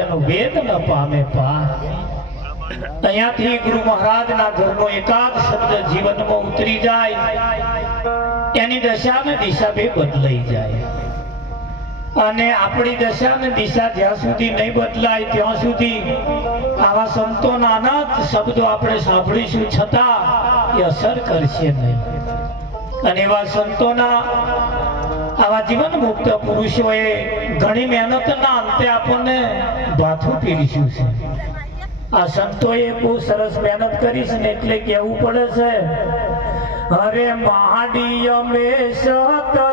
આપણી દશા ને દિશા જ્યાં. સુધી નહીં બદલાય, ત્યાં સુધી આવા સંતોના અનંત શબ્દો આપણે સાંભળીશું છતાં એ અસર કરશે નહીં. અને એવા સંતોના, આવા જીવન મુક્ત પુરુષોએ ઘણી મહેનતના અંતે આપણને ભાથું પીરસ્યું છે. આ સંતોએ બહુ સરસ મહેનત કરી છે ને એટલે કેવું પડે છે, અરે મહાડી અમે સતસંગ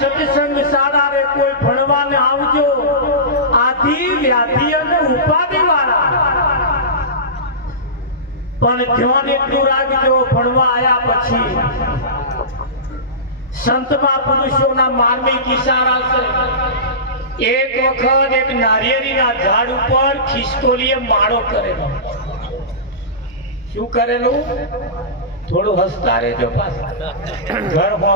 સત્સંગ સારા રે કોઈ ભણવાને આવજો. આધી વ્યાધી અને ઉપાધિ વાળા. પણ ધ્યાન એટલું રાખજો, ભણવા આયા પછી. સંતમાં પુરુષોના માર્મિક ઇશારા છે. એક વખત એક નારિયેળીના ઝાડ ઉપર ખિસકોલીએ માળો કરેલો. શું કરેલું? થોડું હસતા રહેજો પાછા. ઘર